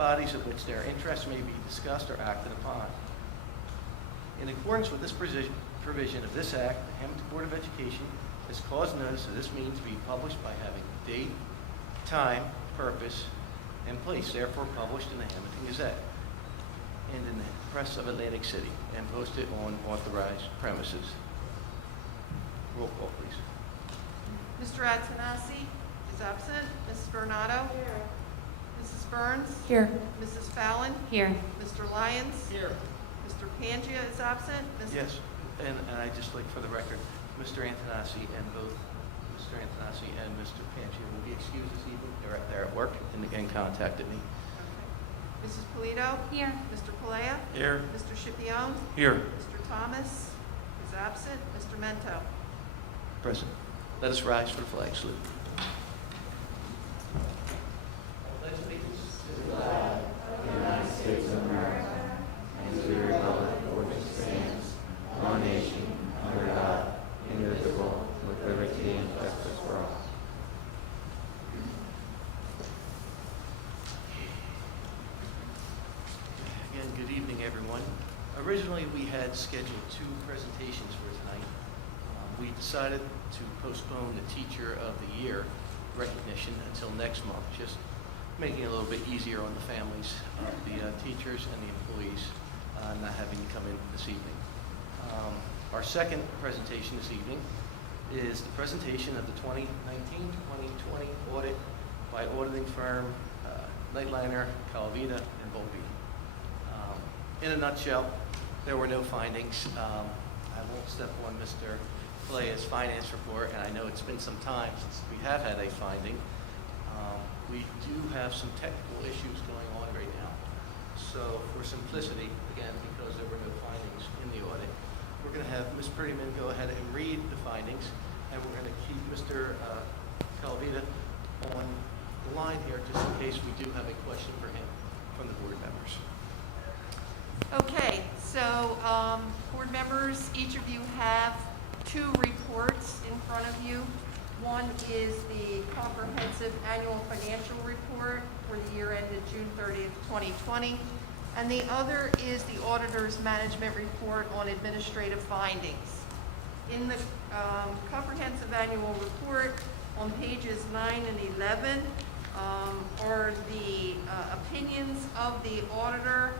bodies of which their interests may be discussed or acted upon. In accordance with this provision of this Act, the Hammonton Board of Education has caused notice of this meeting to be published by having date, time, purpose, and place, therefore published in the Hammonton Gazette and in the Press of Atlantic City, and posted on authorized premises. Roll call, please. Mr. Antonassi is absent. Mrs. Bernardo? Here. Mrs. Burns? Here. Mrs. Fallon? Here. Mr. Lyons? Here. Mr. Pangia is absent. Yes, and I just like for the record, Mr. Antonassi and both Mr. Antonassi and Mr. Pangia will be excused this evening. They're at work and contacted me. Okay. Mrs. Polito? Here. Mr. Palea? Here. Mr. Scipione? Here. Mr. Thomas is absent. Mr. Mento? Present. Let us rise for the flag salute. Again, good evening, everyone. Originally, we had scheduled 2 presentations for tonight. We decided to postpone the Teacher of the Year recognition until next month, just making it a little bit easier on the families of the teachers and the employees not having to come in this evening. Our second presentation this evening is the presentation of the 2019-2020 audit by auditing firm Nightliner, Calavita, and BOE. In a nutshell, there were no findings. I won't step on Mr. Palea's finance report, and I know it's been some time since we have had a finding. We do have some technical issues going on right now. So for simplicity, again, because there were no findings in the audit, we're going to have Ms. Prettyman go ahead and read the findings, and we're going to keep Mr. Calavita on the line here just in case we do have a question for him from the board members. Okay, so board members, each of you have 2 reports in front of you. One is the comprehensive annual financial report for the year ended June 30th, 2020, and the other is the auditor's management report on administrative findings. In the comprehensive annual report on pages 9 and 11 are the opinions of the auditor.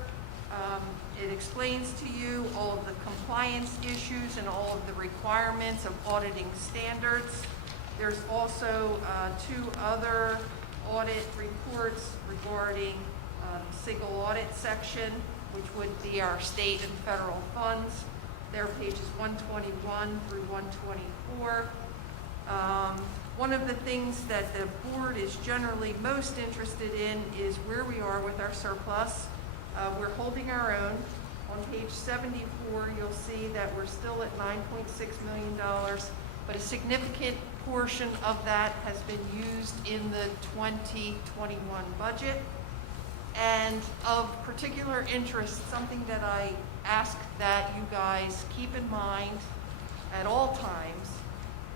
It explains to you all of the compliance issues and all of the requirements of auditing standards. There's also 2 other audit reports regarding single audit section, which would be our state and federal funds. They're pages 121 through 124. One of the things that the board is generally most interested in is where we are with our surplus. We're holding our own. On page 74, you'll see that we're still at $9.6 million, but a significant portion of that has been used in the 2021 budget. And of particular interest, something that I ask that you guys keep in mind at all times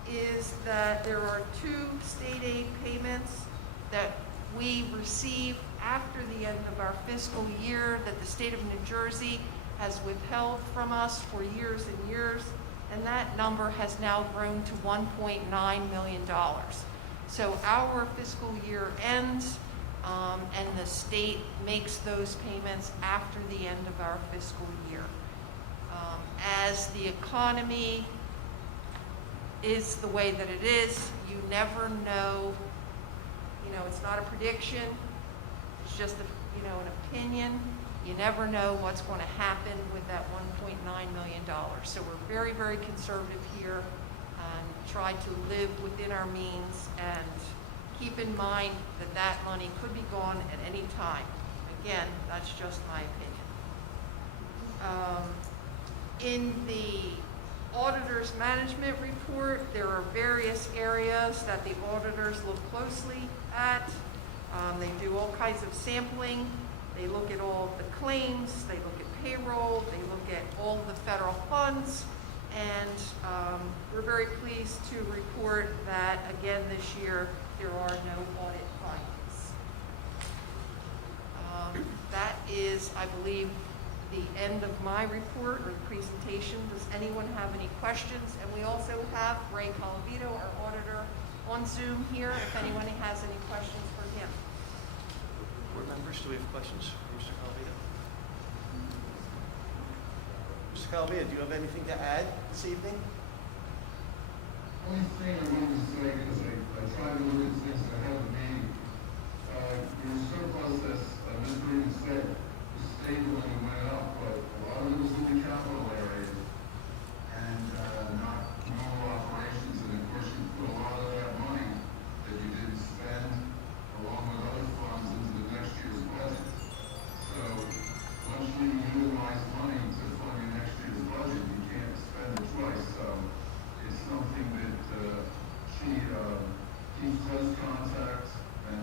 is that there are 2 state aid payments that we receive after the end of our fiscal year that the state of New Jersey has withheld from us for years and years, and that number has now grown to $1.9 million. So our fiscal year ends, and the state makes those payments after the end of our fiscal year. As the economy is the way that it is, you never know. It's not a prediction. It's just an opinion. You never know what's going to happen with that $1.9 million. So we're very, very conservative here and try to live within our means and keep in mind that that money could be gone at any time. Again, that's just my opinion. In the auditor's management report, there are various areas that the auditors look closely at. They do all kinds of sampling. They look at all of the claims. They look at payroll. They look at all of the federal funds. And we're very pleased to report that, again, this year, there are no audit findings. that is, I believe, the end of my report or the presentation. Does anyone have any questions? And we also have Ray Colavito, our auditor, on Zoom here, if anyone has any questions for him. Board members, do we have questions for Mr. Calavita? Mr. Calavita, do you have anything to add this evening? Only thing I wanted to say, because I tried to look at things ahead of me, your surplus, as Ms. Green said, was stable and it went up, but a lot of it was in the capital area and not normal operations. And of course, you put a lot of that money that you didn't spend along with other funds into the next year's budget. So once you utilize money to fund your next year's budget, you can't spend it twice. So it's something that she keeps close contact and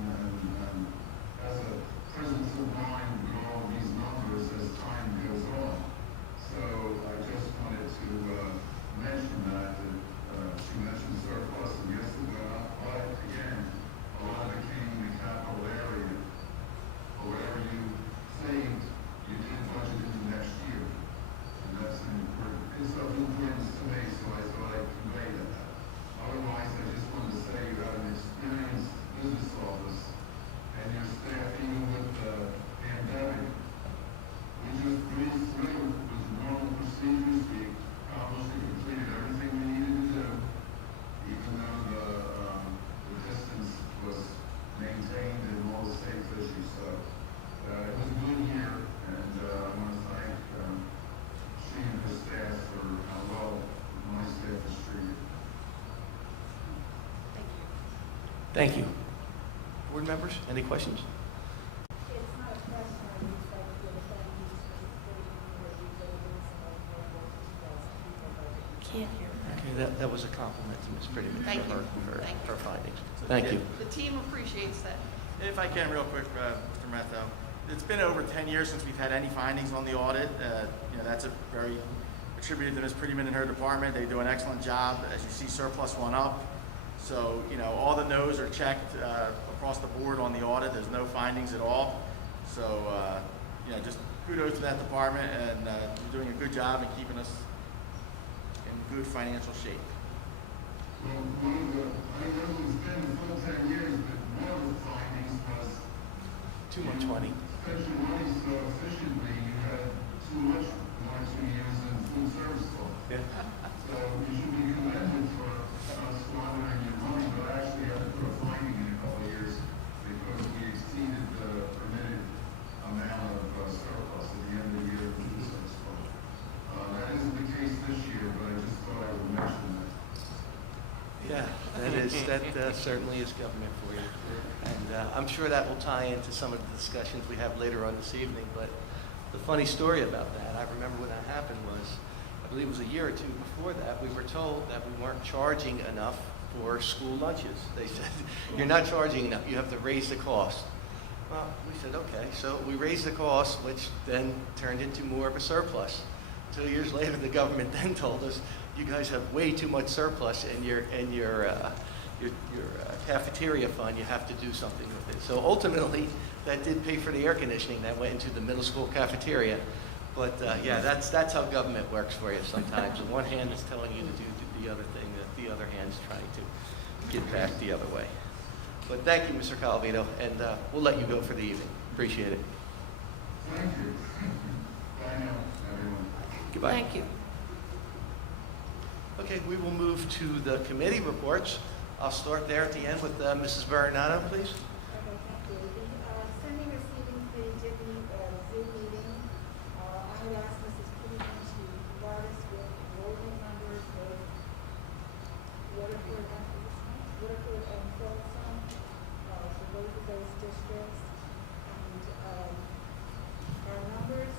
has a presence of mind with all of these numbers as time goes on. So I just wanted to mention that she mentioned surplus, and yes, it went up, but again, a lot of it came in the capital area. Or whatever you saved, you did budget in the next year. And that's an important, it's of importance to me, so I thought I'd convey that. Otherwise, I just wanted to say you have an experienced business office and your staff, even with the pandemic, we just breezed through with normal procedures. We accomplished and completed everything we needed to do, even though the distance was maintained and all the safe issues. So it was a good year, and I want to thank she and her staff for how well my staff is treated. Thank you. Board members, any questions? It's not a question, I just like to give a thank you specifically for your diligence and Can't hear. Okay, that was a compliment to Ms. Prettyman Thank for you. Thank you. her findings. Thank you. The team appreciates that. If I can, real quick, Mr. Metho, it's been over 10 years since we've had any findings on the audit. That's a very attributed to Ms. Prettyman and her department. They do an excellent job. As you see, surplus went up. So, all the no's are checked across the board on the audit. There's no findings at all. So, just kudos to that department, and you're doing a good job in keeping us in good financial shape. Well, I know it's been a full 10 years, but one of the findings was 2 more 20. spent your money so efficiently, you had too much 1 or 2 years in food service costs. Yeah. So you should be commended for squandering your money, but I actually had to put a finding in a couple of years because we exceeded the permitted amount of surplus at the end of the year in food service costs. That isn't the case this year, but I just thought I would mention that. Yeah, that certainly is government for you. And I'm sure that will tie into some of the discussions we have later on this evening. But the funny story about that, I remember when that happened was, I believe it was a year or two before that, we were told that we weren't charging enough for school lunches. They said, you're not charging enough, you have to raise the cost. Well, we said, okay, so we raised the cost, which then turned into more of a surplus. 2 years later, the government then told us, you guys have way too much surplus in your cafeteria fund. You have to do something with it. So ultimately, that did pay for the air conditioning that went into the middle school cafeteria. But yeah, that's how government works for you sometimes. On one hand, it's telling you to do the other thing, that the other hand's trying to get back the other way. But thank you, Mr. Calavito, and we'll let you go for the evening. Appreciate it. Thank you. Bye now, everyone. Goodbye. Thank you. Okay, we will move to the committee reports. I'll start there at the end with Mrs. Veronado, please. Okay, thank you. The Sending Receiving Committee did meet a Zoom meeting. I would ask Mrs. Prettyman to provide us with enrollment numbers of Waterford and Folsom, for both of those districts. And our numbers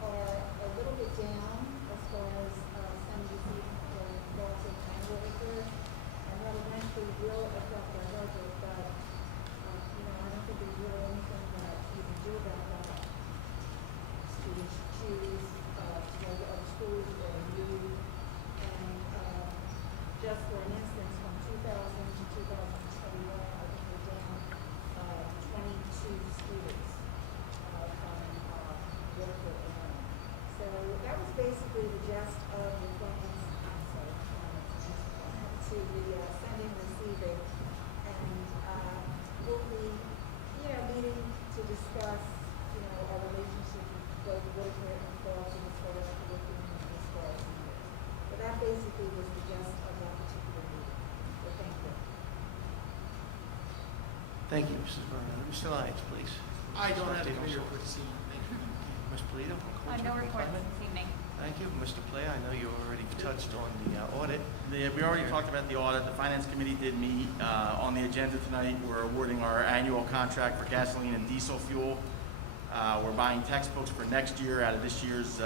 are a little bit down as far as sending receiving for Folsom and Waterford. And that eventually will affect our budget, but the sending and receiving, and we'll be, meeting to discuss, our relationship with both Whitaker and Carlton as far as curriculum and as far as leaders. But that basically was the gist of that particular meeting. So thank you. Thank you, Mrs. Vernon. Mr. Lyons, please. I don't have a Update on committee school. report this evening. Thank you. Ms. Polito? No reports this evening. Thank you. Mr. Play, I know you already touched on the audit. We already talked about the audit. The Finance Committee did meet. On the agenda tonight, we're awarding our annual contract for gasoline and diesel fuel. We're buying textbooks for next year out of this year's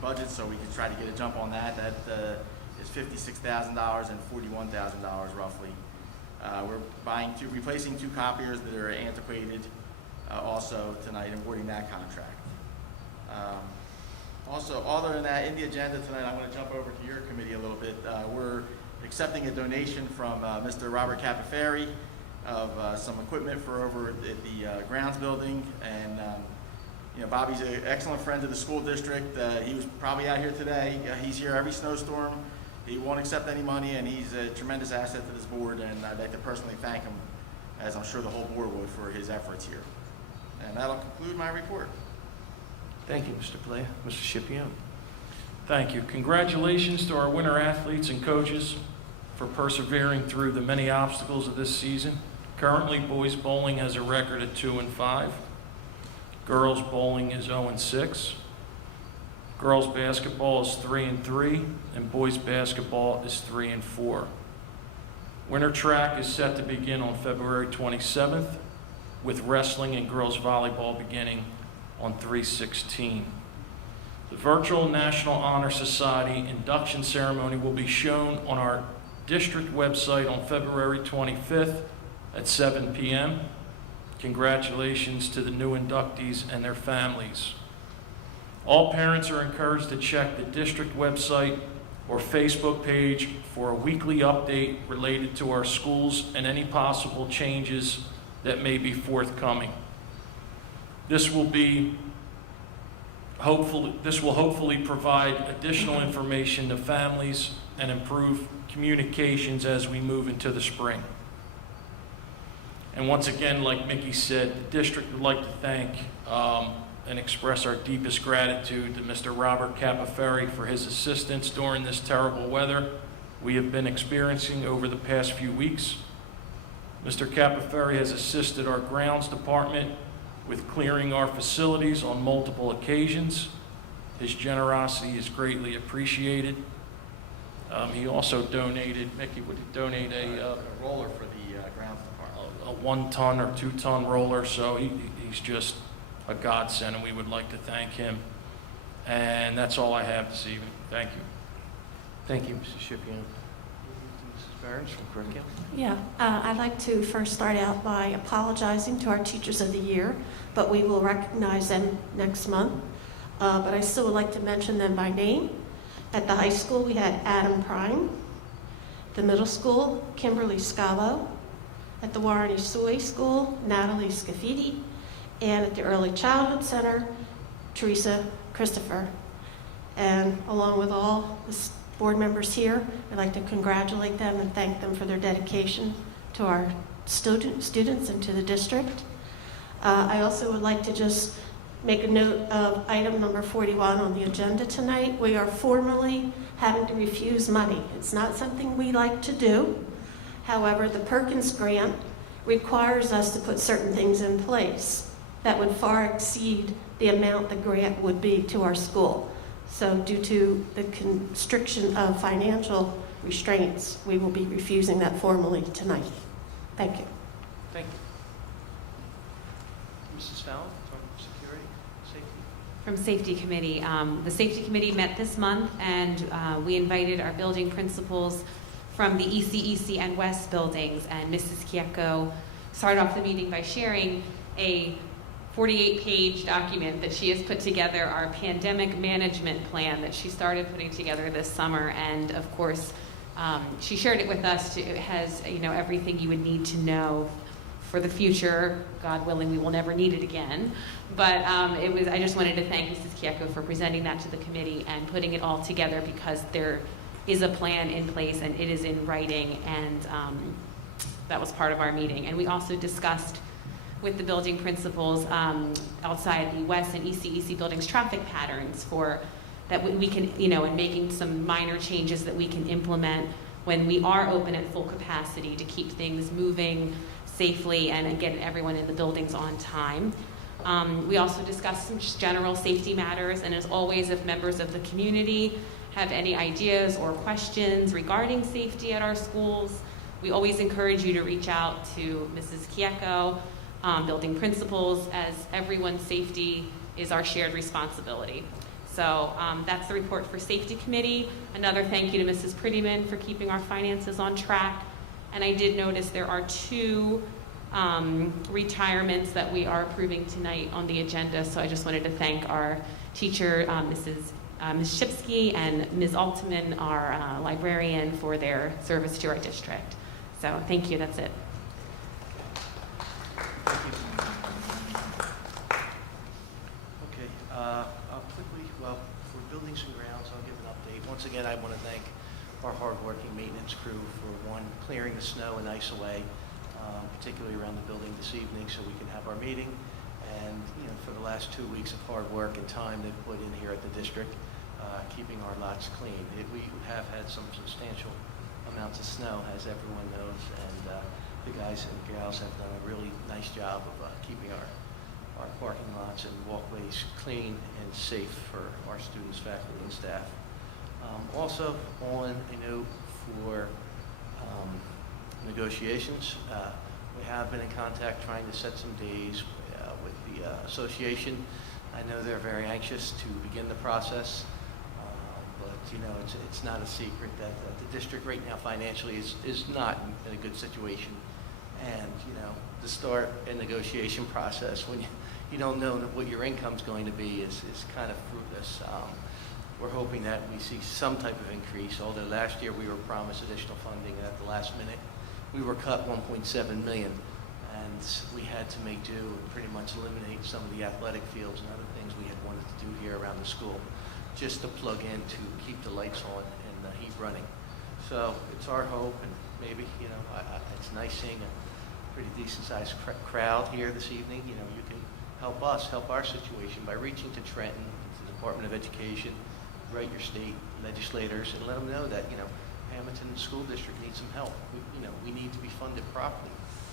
budget, so we can try to get a jump on that. That is $56,000 and $41,000 roughly. We're replacing 2 copiers that are antiquated also tonight, and awarding that contract. Also, other than that, in the agenda tonight, I'm going to jump over to your committee a little bit. We're accepting a donation from Mr. Robert Capaferi of some equipment for over at the grounds building. And, Bobby's an excellent friend of the school district. He was probably out here today. He's here every snowstorm. He won't accept any money, and he's a tremendous asset to this board, and I'd like to personally thank him, as I'm sure the whole board would, for his efforts here. And that'll conclude my report. Thank you, Mr. Play. Mr. Scipione. Thank you. Congratulations to our winter athletes and coaches for persevering through the many obstacles of this season. Currently, boys bowling has a record of 2-5. Girls bowling is 0-6. Girls basketball is 3-3, and boys basketball is 3-4. Winter track is set to begin on February 27th, with wrestling and girls volleyball beginning on 3/16. The virtual National Honor Society induction ceremony will be shown on our district website on February 25th at 7 p.m. Congratulations to the new inductees and their families. All parents are encouraged to check the district website or Facebook page for a weekly update related to our schools and any possible changes that may be forthcoming. This will hopefully provide additional information to families and improve communications as we move into the spring. And once again, like Mickey said, the district would like to thank and express our deepest gratitude to Mr. Robert Capaferi for his assistance during this terrible weather we have been experiencing over the past few weeks. Mr. Capaferi has assisted our grounds department with clearing our facilities on multiple occasions. His generosity is greatly appreciated. He also donated, Mickey, would he donate A roller for the grounds department. a 1-ton or 2-ton roller, so he's just a godsend, and we would like to thank him. And that's all I have this evening. Thank you. Thank you, Mr. Scipione. Mrs. Barnes from curriculum. Yeah, I'd like to first start out by apologizing to our Teachers of the Year, but we will recognize them next month. But I still would like to mention them by name. At the high school, we had Adam Prime. The middle school, Kimberly Scalo. At the Warren Soy School, Natalie Scafidi. And at the Early Childhood Center, Teresa Christopher. And along with all the board members here, I'd like to congratulate them and thank them for their dedication to our students and to the district. I also would like to just make a note of item number 41 on the agenda tonight. We are formally having to refuse money. It's not something we like to do. However, the Perkins grant requires us to put certain things in place that would far exceed the amount the grant would be to our school. So due to the constriction of financial restraints, we will be refusing that formally tonight. Thank you. Thank you. Mrs. Fallon from Security, Safety. From Safety Committee. The Safety Committee met this month, and we invited our building principals from the ECEC and West buildings, and Mrs. Kieko started off the meeting by sharing a 48-page document that she has put together, our pandemic management plan that she started putting together this summer. And of course, she shared it with us. It has, everything you would need to know for the future. God willing, we will never need it again. But I just wanted to thank Mrs. Kieko for presenting that to the committee and putting it all together, because is a plan in place and it is in writing, and that was part of our meeting. And we also discussed with the building principals outside the West and ECEC buildings traffic patterns for that we can, and making some minor changes that we can implement when we are open at full capacity to keep things moving safely and get everyone in the buildings on time. We also discussed some just general safety matters, and as always, if members of the community have any ideas or questions regarding safety at our schools, we always encourage you to reach out to Mrs. Kieko, building principals, as everyone's safety is our shared responsibility. So that's the report for Safety Committee. Another thank you to Mrs. Prettyman for keeping our finances on track. And I did notice there are 2 retirements that we are approving tonight on the agenda. So I just wanted to thank our teacher, Ms. Shipsky, and Ms. Altman, our librarian, for their service to our district. So thank you, that's it. Okay, I'll quickly, for buildings and grounds, I'll give an update. Once again, I want to thank our hardworking maintenance crew for, one, clearing the snow and ice away, particularly around the building this evening so we can have our meeting. And, for the last 2 weeks of hard work and time they've put in here at the district, keeping our lots clean. We have had some substantial amounts of snow, as everyone knows, and the guys and gals have done a really nice job of keeping our parking lots and walkways clean and safe for our students, faculty, and staff. Also, on a note for negotiations, we have been in contact trying to set some days with the association. I know they're very anxious to begin the process, but it's not a secret that the district right now financially is not in a good situation. And to start a negotiation process when you don't know what your income's going to be is kind of fruitless. We're hoping that we see some type of increase, although last year we were promised additional funding, and at the last minute we were cut $1.7 million, and we had to make do and pretty much eliminate some of the athletic fields and other things we had wanted to do here around the school just to plug in to keep the lights on and the heat running. So it's our hope, and maybe it's nice seeing a pretty decent-sized crowd here this evening. You can help us help our situation by reaching to Trenton, to the Department of Education, write your state legislators, and let them know that Hammonton School District needs some help. We need to be funded properly.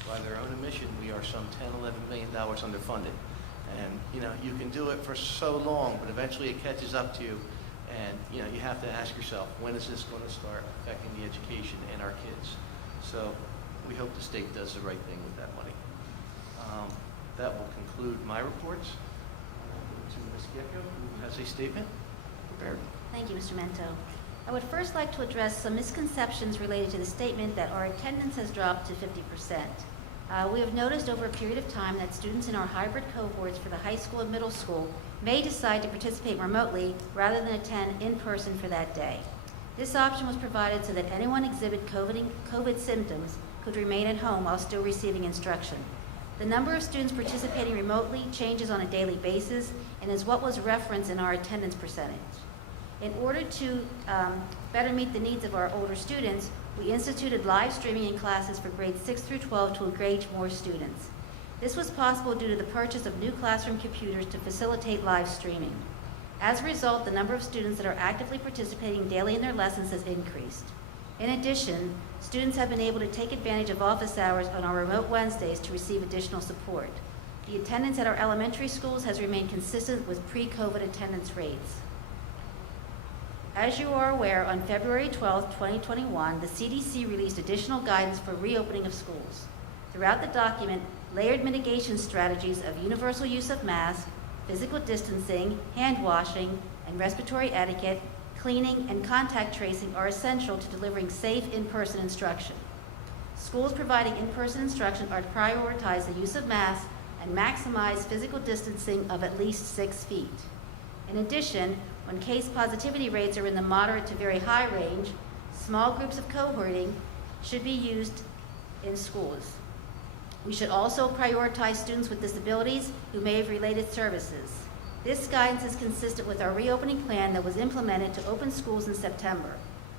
By their own admission, we are some $10–11 million underfunded, and you can do it for so long, but eventually it catches up to you, and you have to ask yourself, when is this going to start affecting the education and our kids? So we hope the state does the right thing with that money. That will conclude my reports. To Ms. Kieko, who has a statement prepared. Thank you, Mr. Mento. I would first like to address some misconceptions related to the statement that our attendance has dropped to 50%. We have noticed over a period of time that students in our hybrid cohorts for the high school and middle school may decide to participate remotely rather than attend in person for that day. This option was provided so that anyone exhibit COVID symptoms could remain at home while still receiving instruction. The number of students participating remotely changes on a daily basis and is what was referenced in our attendance percentage. In order to better meet the needs of our older students, we instituted live streaming in classes for grades 6 through 12 to engage more students. This was possible due to the purchase of new classroom computers to facilitate live streaming. As a result, the number of students that are actively participating daily in their lessons has increased. In addition, students have been able to take advantage of office hours on our remote Wednesdays to receive additional support. The attendance at our elementary schools has remained consistent with pre-COVID attendance rates. As you are aware, on February 12, 2021, the CDC released additional guidance for reopening of schools. Throughout the document, layered mitigation strategies of universal use of masks, physical distancing, hand washing, and respiratory etiquette, cleaning, and contact tracing are essential to delivering safe in-person instruction. Schools providing in-person instruction are to prioritize the use of masks and maximize physical distancing of at least 6 feet. In addition, when case positivity rates are in the moderate to very high range, small groups of cohorting should be used in schools. We should also prioritize students with disabilities who may have related services. This guidance is consistent with our reopening plan that was implemented to open schools in September.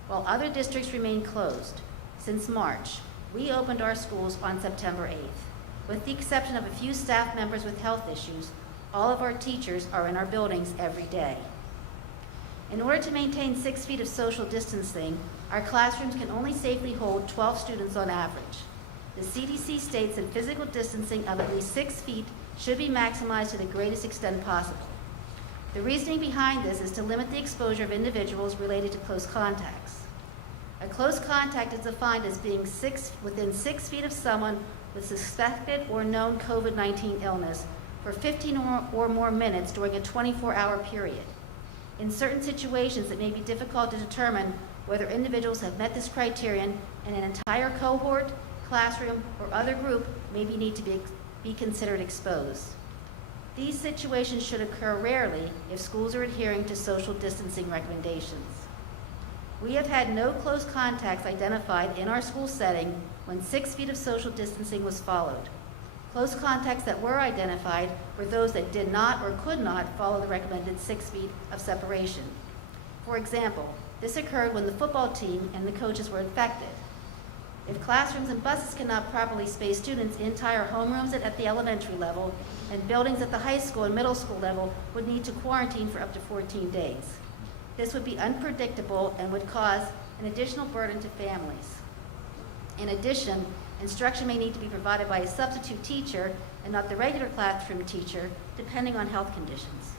while other districts remain closed. Since March, we opened our schools on September 8th. With the exception of a few staff members with health issues, all of our teachers are in our buildings every day. In order to maintain 6 feet of social distancing, our classrooms can only safely hold 12 students on average. The CDC states that physical distancing of at least 6 feet should be maximized to the greatest extent possible. The reasoning behind this is to limit the exposure of individuals related to close contacts. A close contact is defined as being within 6 feet of someone with suspected or known COVID-19 illness for 15 or more minutes during a 24-hour period. In certain situations, it may be difficult to determine whether individuals have met this criterion, and an entire cohort, classroom, or other group may need to be considered exposed. These situations should occur rarely if schools are adhering to social distancing recommendations. We have had no close contacts identified in our school setting when 6 feet of social distancing was followed. Close contacts that were identified were those that did not or could not follow the recommended 6 feet of separation. For example, this occurred when the football team and the coaches were infected. If classrooms and buses cannot properly space students, entire homerooms at the elementary level and buildings at the high school and middle school level would need to quarantine for up to 14 days. This would be unpredictable and would cause an additional burden to families. In addition, instruction may need to be provided by a substitute teacher and not the regular classroom teacher, depending on health conditions.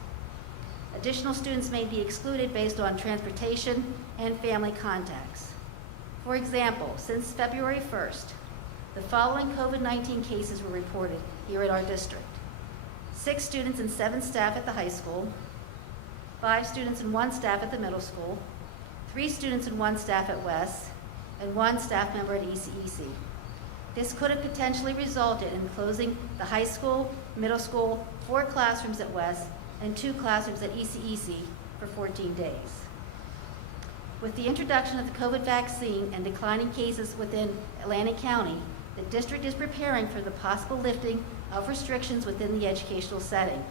Additional students may be excluded based on transportation and family contacts. For example, since February 1st, the following COVID-19 cases were reported here at our district: 6 students and 7 staff at the high school, 5 students and 1 staff at the middle school, 3 students and 1 staff at West, and 1 staff member at ECEC. This could have potentially resulted in closing the high school, middle school, 4 classrooms at West, and 2 classrooms at ECEC for 14 days. With the introduction of the COVID vaccine and declining cases within Atlantic County, the district is preparing for the possible lifting of restrictions within the educational setting.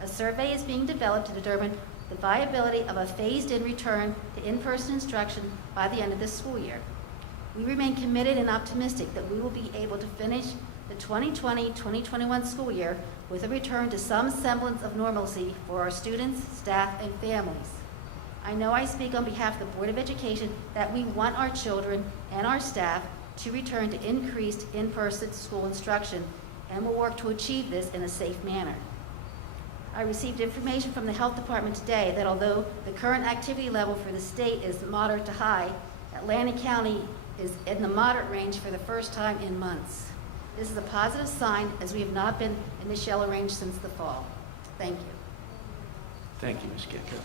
A survey is being developed to determine the viability of a phased-in return to in-person instruction by the end of this school year. We remain committed and optimistic that we will be able to finish the 2020-2021 school year with a return to some semblance of normalcy for our students, staff, and families. I know I speak on behalf of the Board of Education that we want our children and our staff to return to increased in-person school instruction, and will work to achieve this in a safe manner. I received information from the Health Department today that although the current activity level for the state is moderate to high, Atlantic County is in the moderate range for the first time in months. This is a positive sign, as we have not been in this yellow range since the fall. Thank you. Thank you, Ms. Gitko.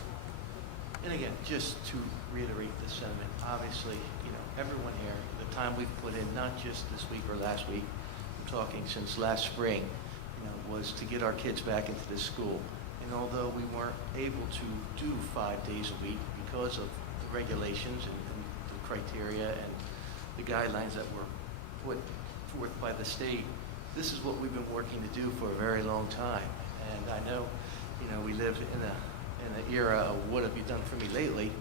And again, just to reiterate the sentiment, obviously, everyone here, the time we've put in, not just this week or last week, I'm talking since last spring, was to get our kids back into this school. And although we weren't able to do 5 days a week because of the regulations and the criteria and the guidelines that were put forth by the state, this is what we've been working to do for a very long time. And I know, we live in an era of what have you done for me lately,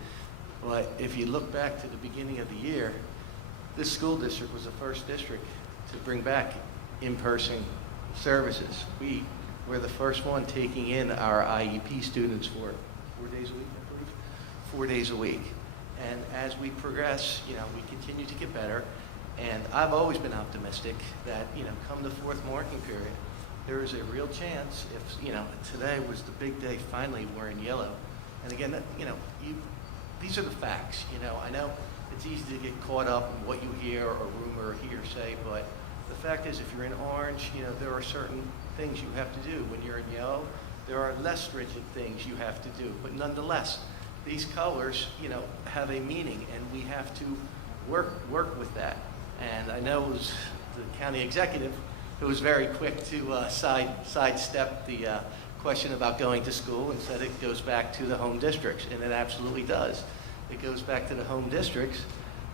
but if you look back to the beginning of the year, this school district was the first district to bring back in-person services. We were the first one taking in our IEP students for 4 days a week, I believe? 4 days a week. And as we progress, we continue to get better. And I've always been optimistic that, come the 4th marking period, there is a real chance if, today was the big day, finally we're in yellow. And again, these are the facts, I know it's easy to get caught up in what you hear or rumor or hearsay, but the fact is if you're in orange, there are certain things you have to do. When you're in yellow, there are less stringent things you have to do. But nonetheless, these colors, have a meaning, and we have to work with that. And I know it was the county executive who was very quick to sidestep the question about going to school and said it goes back to the home districts, and it absolutely does. It goes back to the home districts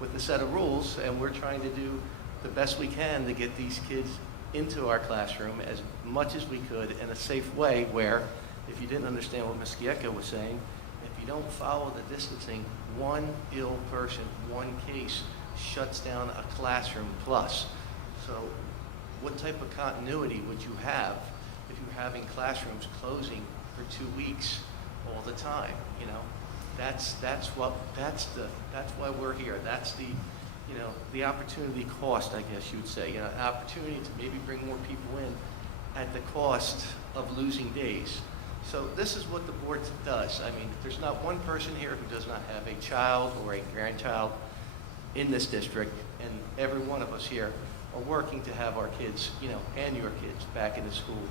with a set of rules, and we're trying to do the best we can to get these kids into our classroom as much as we could in a safe way where, if you didn't understand what Ms. Giecko was saying, if you don't follow the distancing, one ill person, one case shuts down a classroom plus. So what type of continuity would you have if you're having classrooms closing for 2 weeks all the time? You know, that's why we're here. That's the, you know, the opportunity cost, I guess you would say. You know, an opportunity to maybe bring more people in at the cost of losing days. So this is what the board does. I mean, there's not one person here who does not have a child or a grandchild in this district, and every one of us here are working to have our kids, you know, and your kids back into school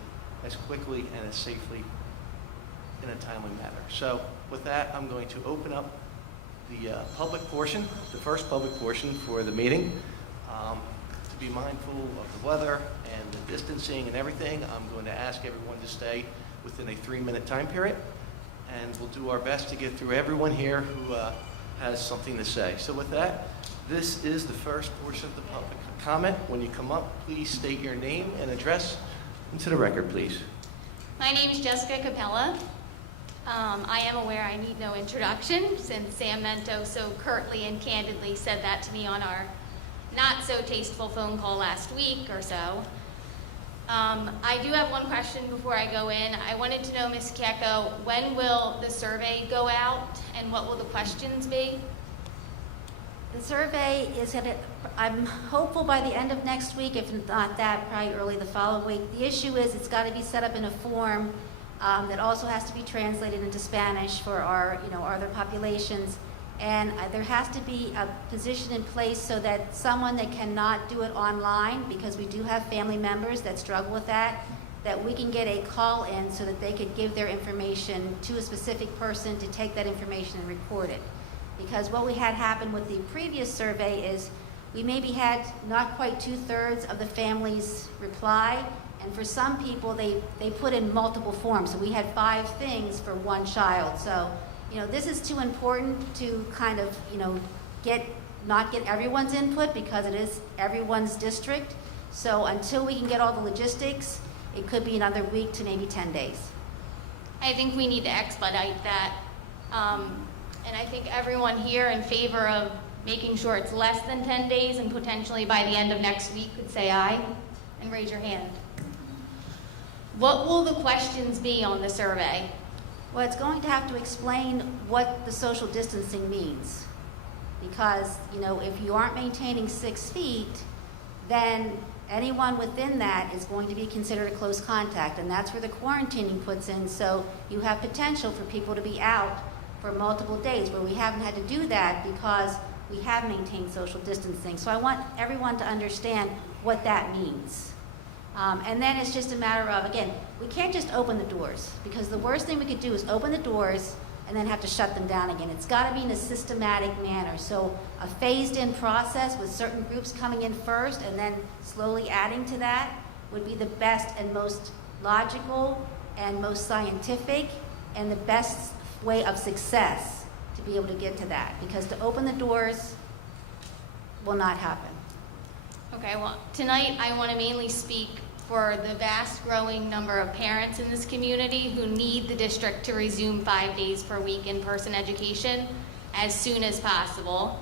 as quickly and as safely in a timely manner. So with that, I'm going to open up the public portion, the first public portion for the meeting. To be mindful of the weather and the distancing and everything, I'm going to ask everyone to stay within a 3-minute time period, and we'll do our best to get through everyone here who has something to say. So with that, this is the first portion of the public comment. When you come up, please state your name and address into the record, please. My name is Jessica Capella. I am aware I need no introduction since Sam Mento so curtly and candidly said that to me on our not so tasteful phone call last week or so. I do have one question before I go in. I wanted to know, Ms. Kieko, when will the survey go out and what will the questions be? The survey is going to, I'm hopeful by the end of next week, if not that, probably early the following week. The issue is it's got to be set up in a form that also has to be translated into Spanish for our, you know, other populations. And there has to be a position in place so that someone that cannot do it online, because we do have family members that struggle with that we can get a call in so that they could give their information to a specific person to take that information and record it. Because what we had happen with the previous survey is we maybe had not quite 2/3 of the families reply, and for some people they put in multiple forms. So we had 5 things for one child. So, you know, this is too important to kind of, you know, not get everyone's input because it is everyone's district. So until we can get all the logistics, it could be another week to maybe 10 days. I think we need to expedite that. And I think everyone here in favor of making sure it's less than 10 days and potentially by the end of next week could say aye and raise your hand. What will the questions be on the survey? Well, it's going to have to explain what the social distancing means. Because, you know, if you aren't maintaining 6 feet, then anyone within that is going to be considered a close contact, and that's where the quarantining puts in. So you have potential for people to be out for multiple days, where we haven't had to do that because we have maintained social distancing. So I want everyone to understand what that means. And then it's just a matter of, again, we can't just open the doors, because the worst thing we could do is open the doors and then have to shut them down again. It's got to be in a systematic manner. So a phased-in process with certain groups coming in first and then slowly adding to that would be the best and most logical and most scientific and the best way of success to be able to get to that. Because to open the doors will not happen. Okay, well, tonight I want to mainly speak for the vast growing number of parents in this community who need the district to resume 5 days per week in-person education as soon as possible.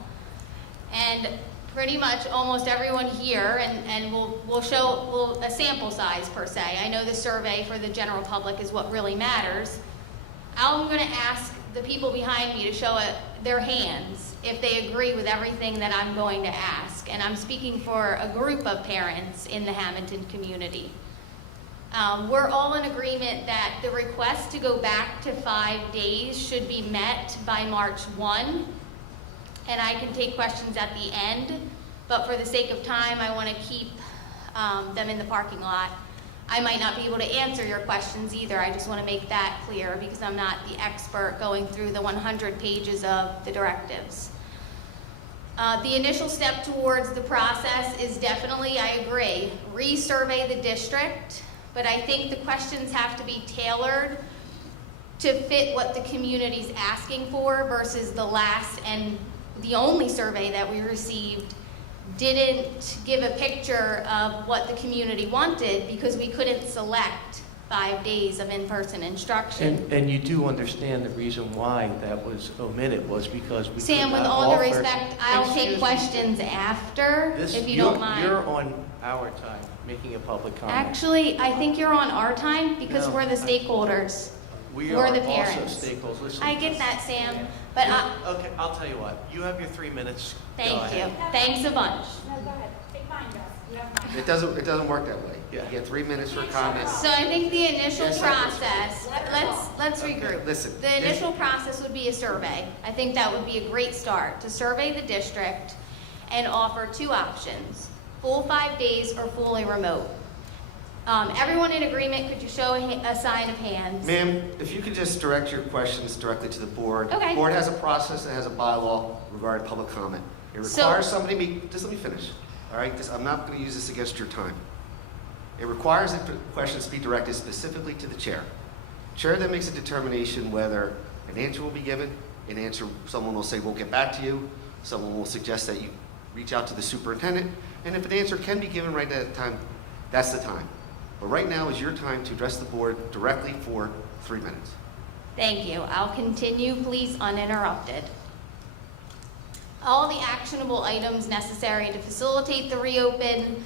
And pretty much almost everyone here, and we'll show a sample size per se. I know the survey for the general public is what really matters. I'm going to ask the people behind me to show their hands if they agree with everything that I'm going to ask. And I'm speaking for a group of parents in the Hammonton community. We're all in agreement that the request to go back to 5 days should be met by March 1. And I can take questions at the end, but for the sake of time, I want to keep them in the parking lot. I might not be able to answer your questions either. I just want to make that clear because I'm not the expert going through the 100 pages of the directives. The initial step towards the process is definitely, I agree, resurvey the district, but I think the questions have to be tailored to fit what the community's asking for versus the last and the only survey that we received didn't give a picture of what the community wanted because we couldn't select 5 days of in-person instruction. And you do understand the reason why that was omitted was because we Sam, could with not all due offer- respect, I'll Excuse take me. questions after, This- if you you're- don't mind. You're on our time, making a public comment. Actually, I think you're on our time because No, we're the stakeholders. We we're are the also parents. stakeholders. Listen, I get that, Sam, but Okay, I'll tell you what. You have your 3 minutes. Go thank you. ahead. Thanks a bunch. No, go ahead. Take mine, Gus. You have mine. It doesn't work that way. Yeah. You get 3 minutes for comments. So I think the initial Yes, sir. process, let's regroup. Listen, The initial process would be a survey. I think that would be a great start, to survey the district and offer 2 options, full 5 days or fully remote. Everyone in agreement, could you show a sign of hands? Ma'am, if you could just direct your questions directly to the board. Okay. The board has a process, it has a bylaw regarding public comment. It So- requires somebody to be, just let me finish, all right? I'm not going to use this against your time. It requires that the questions be directed specifically to the chair. Chair then makes a determination whether an answer will be given, someone will say, we'll get back to you, someone will suggest that you reach out to the superintendent, and if an answer can be given right at that time, that's the time. But right now is your time to address the board directly for 3 minutes. Thank you. I'll continue, please, uninterrupted. All the actionable items necessary to facilitate the reopen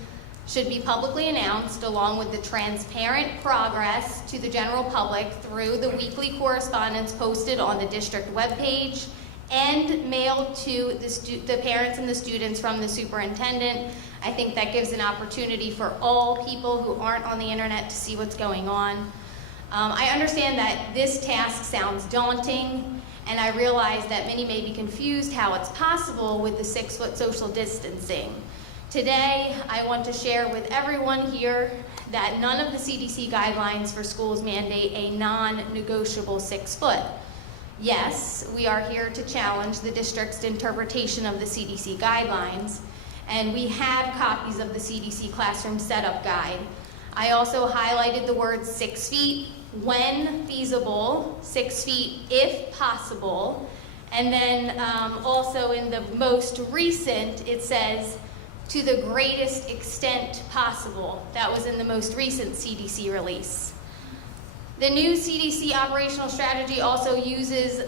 should be publicly announced, along with the transparent progress to the general public through the weekly correspondence posted on the district webpage and mailed to the parents and the students from the superintendent. I think that gives an opportunity for all people who aren't on the internet to see what's going on. I understand that this task sounds daunting, and I realize that many may be confused how it's possible with the 6-foot social distancing. Today, I want to share with everyone here that none of the CDC guidelines for schools mandate a non-negotiable 6 foot. Yes, we are here to challenge the district's interpretation of the CDC guidelines, and we have copies of the CDC classroom setup guide. I also highlighted the words 6 feet when feasible, 6 feet if possible, and then also in the most recent, it says to the greatest extent possible. That was in the most recent CDC release. The new CDC operational strategy also uses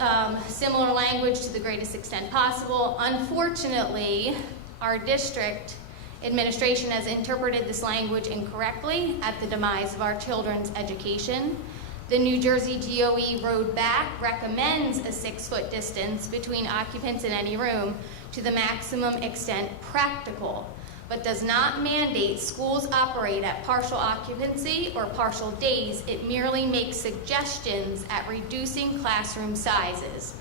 similar language, to the greatest extent possible. Unfortunately, our district administration has interpreted this language incorrectly at the demise of our children's education. The New Jersey DOE road back recommends a 6-foot distance between occupants in any room to the maximum extent practical, but does not mandate schools operate at partial occupancy or partial days. It merely makes suggestions at reducing classroom sizes.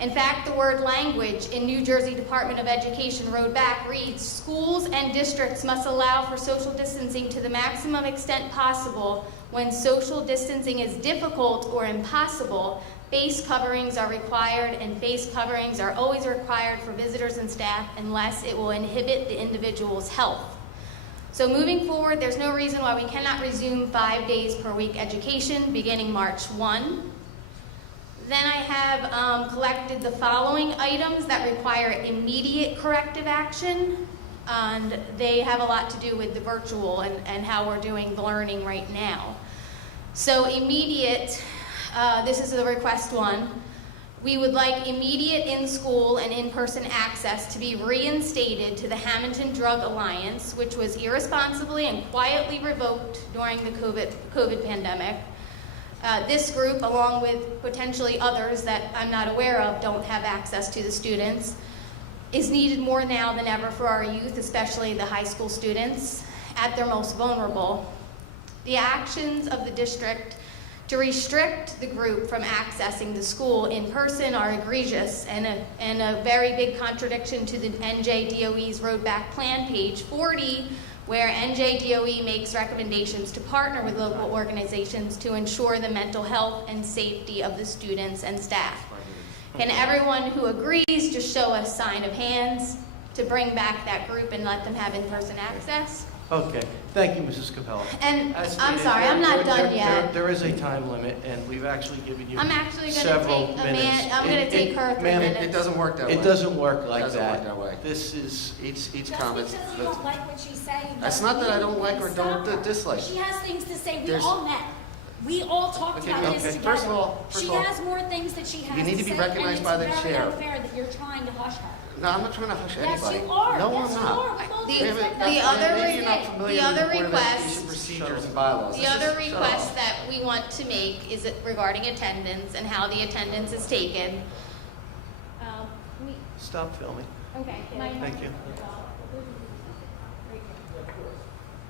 In fact, the word language in New Jersey Department of Education road back reads, schools and districts must allow for social distancing to the maximum extent possible. When social distancing is difficult or impossible, face coverings are required, and face coverings are always required for visitors and staff unless it will inhibit the individual's health. So moving forward, there's no reason why we cannot resume 5 days per week education beginning March 1. Then I have collected the following items that require immediate corrective action, and they have a lot to do with the virtual and how we're doing the learning right now. So immediate, this is the request one. We would like immediate in-school and in-person access to be reinstated to the Hammonton Drug Alliance, which was irresponsibly and quietly revoked during the COVID pandemic. This group, along with potentially others that I'm not aware of, don't have access to the students, is needed more now than ever for our youth, especially the high school students, at their most vulnerable. The actions of the district to restrict the group from accessing the school in person are egregious and a very big contradiction to the NJDOE's Road Back Plan, page 40, where NJDOE makes recommendations to partner with local organizations to ensure the mental health and safety of the students and staff. Can everyone who agrees just show a sign of hands to bring back that group and let them have in-person access? Okay, thank you, Mrs. Capella. And As I'm stated, sorry, I'm not done there- yet. There is a time limit, and we've actually given you I'm actually going to several take minutes. I'm going to take her 3 ma'am, minutes. It doesn't work that way. It doesn't work like It doesn't work that. that way. This is, Each Just comment. because you don't like what she's saying. That's doesn't not that I mean don't you like can or don't stop her. dislike. She has things to say. We There's- all met. We all talked Okay, about this okay. together. First of She all, has more things that she has you need to to be say, recognized by the and it's chair. very unfair that you're trying to hush her. No, I'm not trying to hush Yes, anybody. you are. No, Yes, I'm you not. are. With all due The- respect, the that's other what Maybe you you're not did. familiar the with other Board of request- Education procedures and bylaws. The This other is- shut request up. that we want to make is regarding attendance and how the attendance is taken. Stop filming. Okay. Thank you.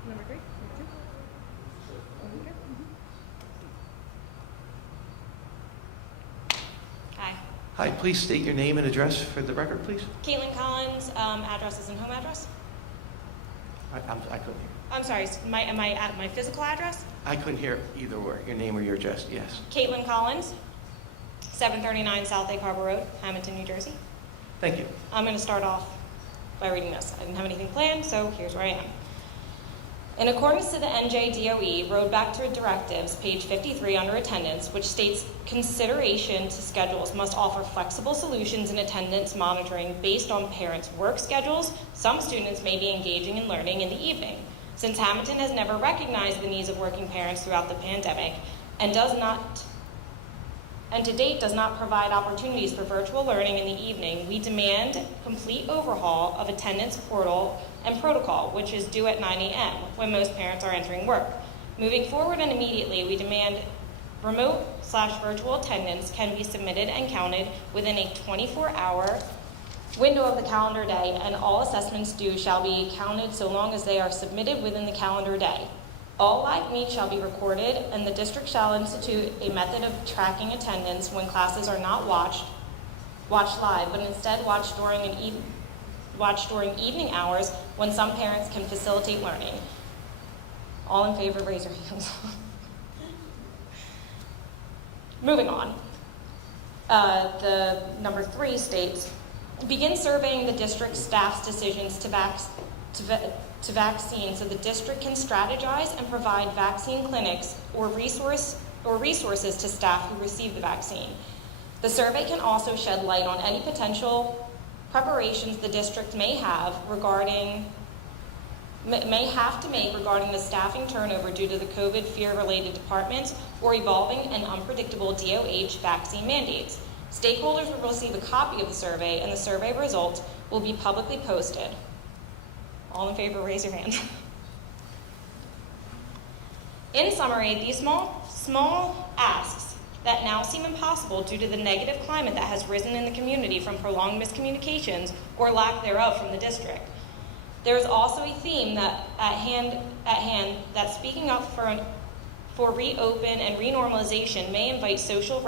Number 3? Hi, Hi, please state your name and address for the record, please. Caitlin Collins, address is and home address. I couldn't hear. I'm sorry, am I at my physical address? I couldn't hear either word, your name or your address, yes. Caitlin Collins, 739 South Egg Harbor Road, Hammonton, New Jersey. Thank you. I'm going to start off by reading this. I didn't have anything planned, so here's where I am. In accordance to the NJDOE Road Back to Directives, page 53 under attendance, which states consideration to schedules must offer flexible solutions in attendance monitoring based on parents' work schedules, some students may be engaging in learning in the evening. Since Hammonton has never recognized the needs of working parents throughout the pandemic and to date does not provide opportunities for virtual learning in the evening, we demand complete overhaul of attendance portal and protocol, which is due at 9 a.m. when most parents are entering work. Moving forward and immediately, we demand remote/virtual attendance can be submitted and counted within a 24-hour window of the calendar day, and all assessments due shall be counted so long as they are submitted within the calendar day. All live meets shall be recorded, and the district shall institute a method of tracking attendance when classes are not watched live, but instead watched during evening hours when some parents can facilitate learning. All in favor, raise your hands. Moving on. The number 3 states, begin surveying the district staff's decisions to vaccine so the district can strategize and provide vaccine clinics or resources to staff who receive the vaccine. The survey can also shed light on any potential preparations the district may have to make regarding the staffing turnover due to the COVID fear-related departments or evolving and unpredictable DOH vaccine mandates. Stakeholders will receive a copy of the survey, and the survey results will be publicly posted. All in favor, raise your hand. In summary, these small asks that now seem impossible due to the negative climate that has risen in the community from prolonged miscommunications or lack thereof from the district. There is also a theme that at hand that speaking up for reopen and renormalization may invite social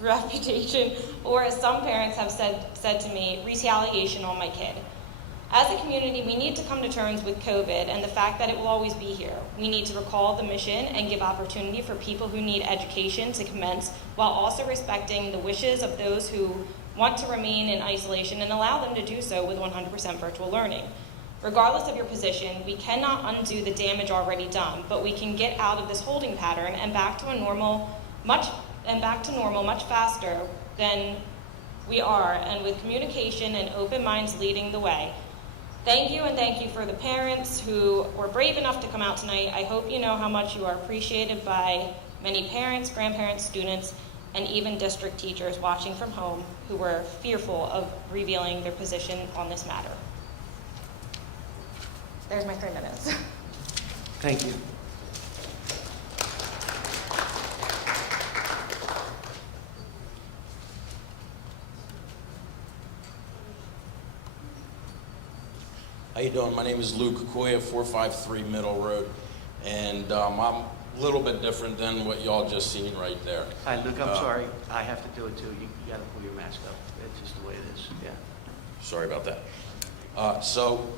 reputation, or as some parents have said to me, retaliation on my kid. As a community, we need to come to terms with COVID and the fact that it will always be here. We need to recall the mission and give opportunity for people who need education to commence, while also respecting the wishes of those who want to remain in isolation and allow them to do so with 100% virtual learning. Regardless of your position, we cannot undo the damage already done, but we can get out of this holding pattern and back to normal much faster than we are, and with communication and open minds leading the way. Thank you, and thank you for the parents who were brave enough to come out tonight. I hope you know how much you are appreciated by many parents, grandparents, students, and even district teachers watching from home who were fearful of revealing their position on this matter. There's my 3 minutes. Thank you. How you doing? My name is Lou Kakoya, 453 Middle Road, and I'm a little bit different than what y'all just seen right there. Hi, Luke, I'm sorry. I have to do it too. You gotta pull your mask up. That's just the way it is, yeah. Sorry about that. So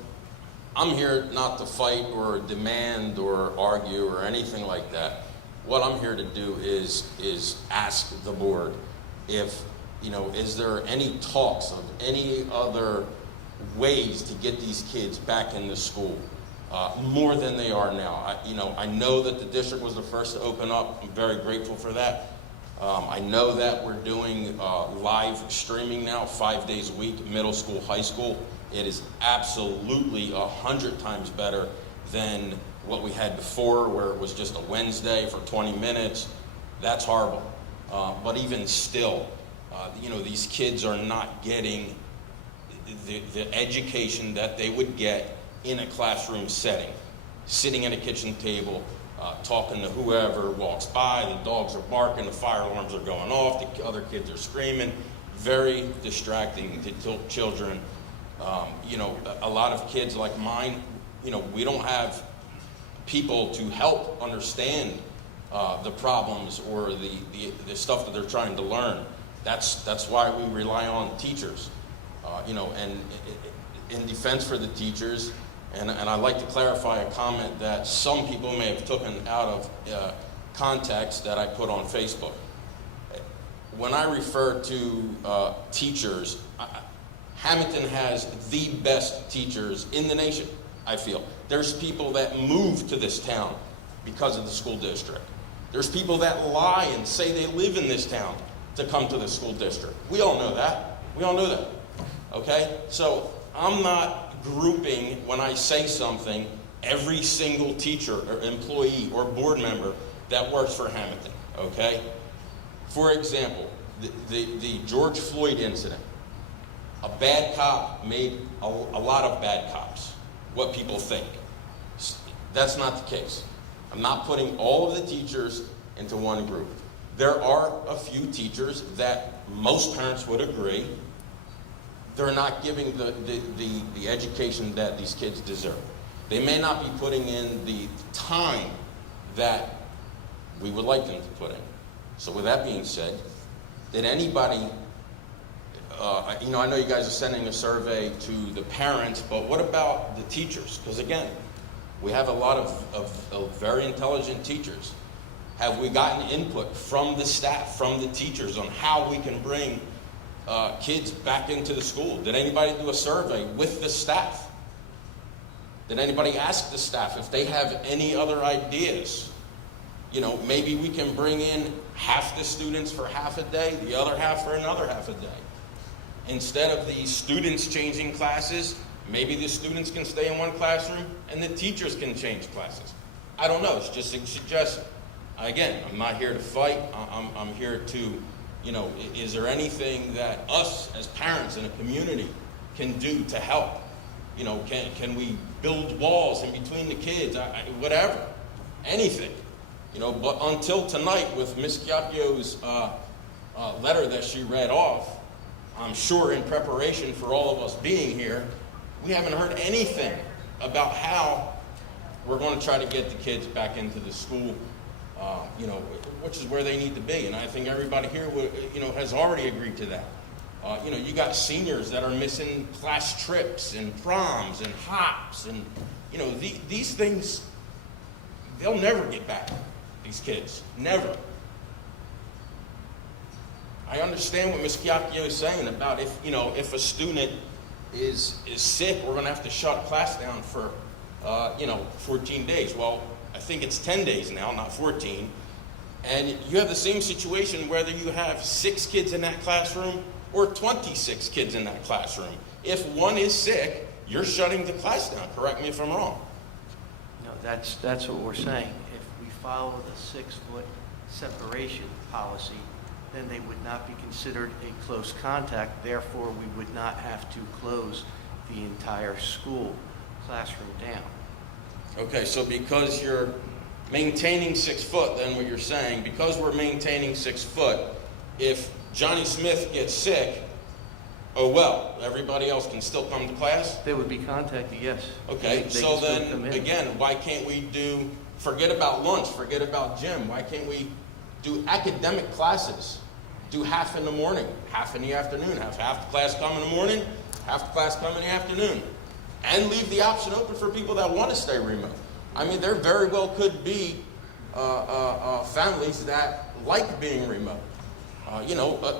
I'm here not to fight or demand or argue or anything like that. What I'm here to do is ask the board if, is there any talks of any other ways to get these kids back into school, more than they are now. I know that the district was the first to open up. I'm very grateful for that. I know that we're doing live streaming now 5 days a week, middle school, high school. It is absolutely 100 times better than what we had before, where it was just a Wednesday for 20 minutes. That's horrible. But even still, these kids are not getting the education that they would get in a classroom setting. Sitting at a kitchen table, talking to whoever walks by, the dogs are barking, the fire alarms are going off, the other kids are screaming. Very distracting to children. A lot of kids like mine, we don't have people to help understand the problems or the stuff that they're trying to learn. That's why we rely on teachers. And in defense for the teachers, and I'd like to clarify a comment that some people may have taken out of context that I put on Facebook. When I refer to teachers, Hammonton has the best teachers in the nation, I feel. There's people that move to this town because of the school district. There's people that lie and say they live in this town to come to the school district. We all know that. We all know that. Okay? So I'm not grouping, when I say something, every single teacher or employee or board member that works for Hammonton. Okay? For example, the George Floyd incident. A bad cop made a lot of bad cops, what people think. That's not the case. I'm not putting all of the teachers into one group. There are a few teachers that most parents would agree they're not giving the education that these kids deserve. They may not be putting in the time that we would like them to put in. So with that being said, did anybody, I know you guys are sending a survey to the parents, but what about the teachers? Because again, we have a lot of very intelligent teachers. Have we gotten input from the staff, from the teachers, on how we can bring kids back into the school? Did anybody do a survey with the staff? Did anybody ask the staff if they have any other ideas? Maybe we can bring in half the students for half a day, the other half for another half a day. Instead of the students changing classes, maybe the students can stay in one classroom and the teachers can change classes. I don't know, it's just a suggestion. Again, I'm not here to fight, I'm here to, is there anything that us as parents in a community can do to help? Can we build walls in between the kids, whatever, anything. But until tonight with Ms. Chiacchio's letter that she read off, I'm sure in preparation for all of us being here, we haven't heard anything about how we're going to try to get the kids back into the school, which is where they need to be. And I think everybody here, has already agreed to that. You got seniors that are missing class trips and proms and hops and, these things, they'll never get back, these kids, never. I understand what Ms. Chiacchio is saying about if a student is sick, we're going to have to shut a class down for, 14 days. Well, I think it's 10 days now, not 14. And you have the same situation whether you have 6 kids in that classroom or 26 kids in that classroom. If one is sick, you're shutting the class down. Correct me if I'm wrong. No, that's what we're saying. If we follow the 6-foot separation policy, then they would not be considered a close contact. Therefore, we would not have to close the entire school classroom down. Okay, so because you're maintaining 6 foot, then what you're saying, because we're maintaining 6 foot, if Johnny Smith gets sick, oh well, everybody else can still come to class? They would be contacted, yes. Okay, They so can still come then, in. again, why can't we forget about lunch, forget about gym, why can't we do academic classes? Do half in the morning, half in the afternoon, have half the class come in the morning, half the class come in the afternoon. And leave the option open for people that want to stay remote. I mean, there very well could be families that like being remote.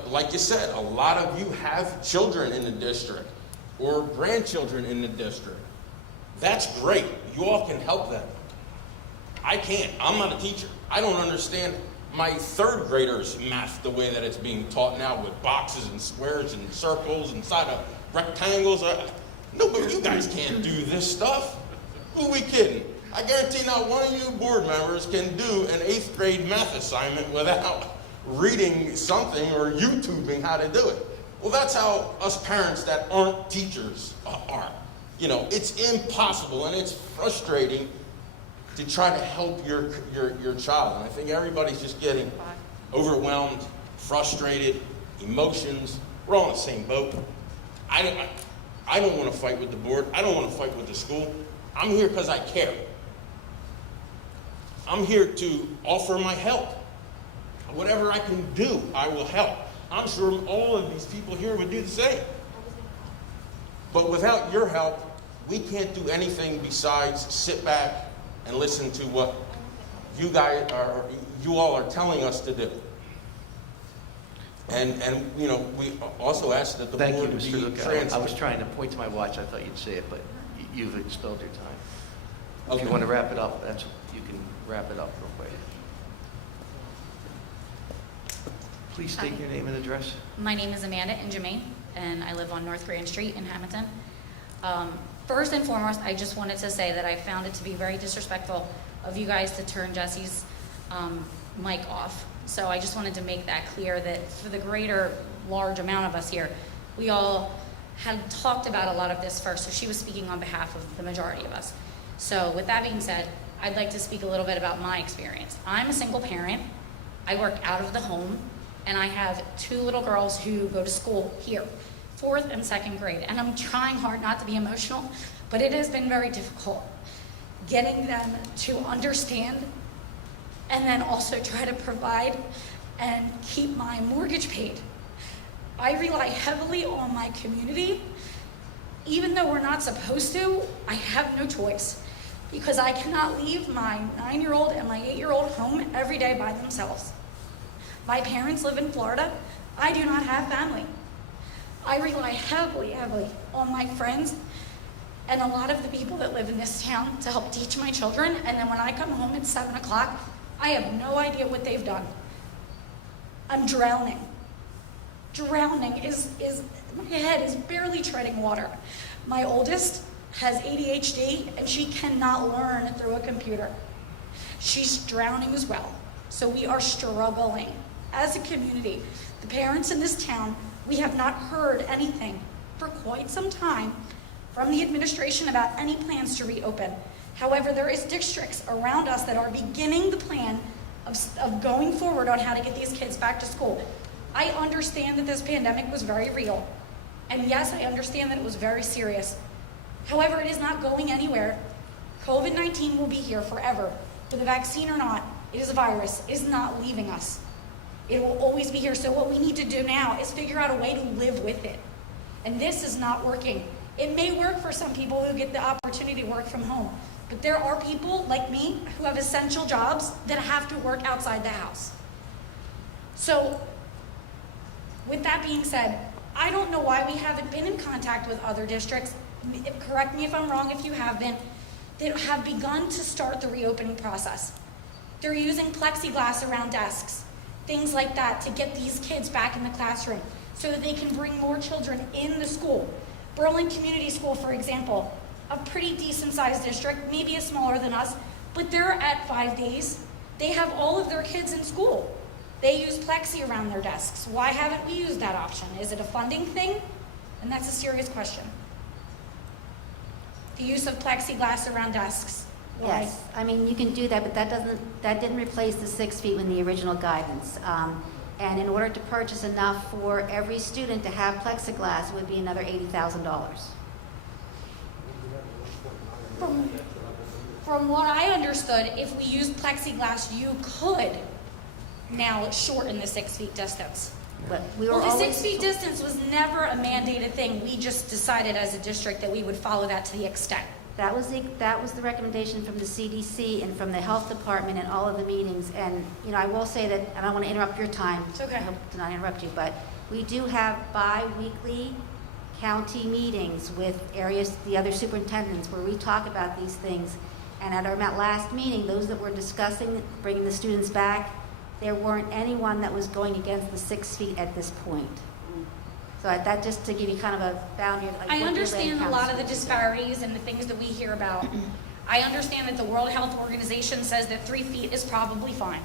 Like you said, a lot of you have children in the district or grandchildren in the district. That's great. You all can help them. I can't. I'm not a teacher. I don't understand my 3rd graders' math the way that it's being taught now with boxes and squares and circles inside of rectangles. No, but you guys can't do this stuff. Who are we kidding? I guarantee not one of you board members can do an 8th grade math assignment without reading something or YouTubing how to do it. Well, that's how us parents that aren't teachers are. You know, it's impossible and it's frustrating to try to help your child. And I think everybody's just getting overwhelmed, frustrated, emotions. We're all in the same boat. I don't want to fight with the board. I don't want to fight with the school. I'm here because I care. I'm here to offer my help. Whatever I can do, I will help. I'm sure all of these people here would do the same. But without your help, we can't do anything besides sit back and listen to what you all are telling us to do. And you know, we also ask that the Thank you, board Mr. be Luca. transparent. I was trying to point to my watch. I thought you'd say it, but you've expelled your time. If Okay. you want to wrap it up, you can wrap it up real quick. Please state your name and address. My name is Amanda Injame, and I live on North Grand Street in Hammonton. First and foremost, I just wanted to say that I found it to be very disrespectful of you guys to turn Jesse's mic off. So I just wanted to make that clear that for the large amount of us here, we all had talked about a lot of this first, so she was speaking on behalf of the majority of us. So with that being said, I'd like to speak a little bit about my experience. I'm a single parent. I work out of the home, and I have 2 little girls who go to school here, 4th and 2nd grade, and I'm trying hard not to be emotional, but it has been very difficult getting them to understand and then also try to provide and keep my mortgage paid. I rely heavily on my community. Even though we're not supposed to, I have no choice because I cannot leave my 9-year-old and my 8-year-old home every day by themselves. My parents live in Florida. I do not have family. I rely heavily on my friends and a lot of the people that live in this town to help teach my children. And then when I come home at 7 o'clock, I have no idea what they've done. I'm drowning. Drowning is my head is barely treading water. My oldest has ADHD and she cannot learn through a computer. She's drowning as well. So we are struggling. As a community, the parents in this town, we have not heard anything for quite some time from the administration about any plans to reopen. However, there is districts around us that are beginning the plan of going forward on how to get these kids back to school. I understand that this pandemic was very real. And yes, I understand that it was very serious. However, it is not going anywhere. COVID-19 will be here forever. With a vaccine or not, it is a virus. It is not leaving us. It will always be here. So what we need to do now is figure out a way to live with it. And this is not working. It may work for some people who get the opportunity to work from home. But there are people like me who have essential jobs that have to work outside the house. So with that being said, I don't know why we haven't been in contact with other districts. Correct me if I'm wrong if you have been, that have begun to start the reopening process. They're using plexiglass around desks, things like that to get these kids back in the classroom so that they can bring more children in the school. Berlin Community School, for example, a pretty decent sized district, maybe a smaller than us, but they're at 5 days. They have all of their kids in school. They use plexi around their desks. Why haven't we used that option? Is it a funding thing? And that's a serious question. The use of plexiglass around desks. Why? Yes, I mean, you can do that, but that didn't replace the 6 feet in the original guidance. And in order to purchase enough for every student to have plexiglass, it would be another $80,000. From what I understood, if we used plexiglass, you could now shorten the 6 feet distance. But we were Well, the always 6 feet distance was never a mandated thing. We just decided as a district that we would follow that to the extent. That was the recommendation from the CDC and from the health department in all of the meetings. And, you know, I will say that, and I don't want to interrupt your time. It's okay. I hope to not interrupt you, but we do have bi-weekly county meetings with the other superintendents where we talk about these things. And at our last meeting, those that were discussing bringing the students back, there weren't anyone that was going against the 6 feet at this point. So that just to give you kind of a boundary. Like I what your understand land a lot of the council is. disparities and the things that we hear about. I understand that the World Health Organization says that 3 feet is probably fine,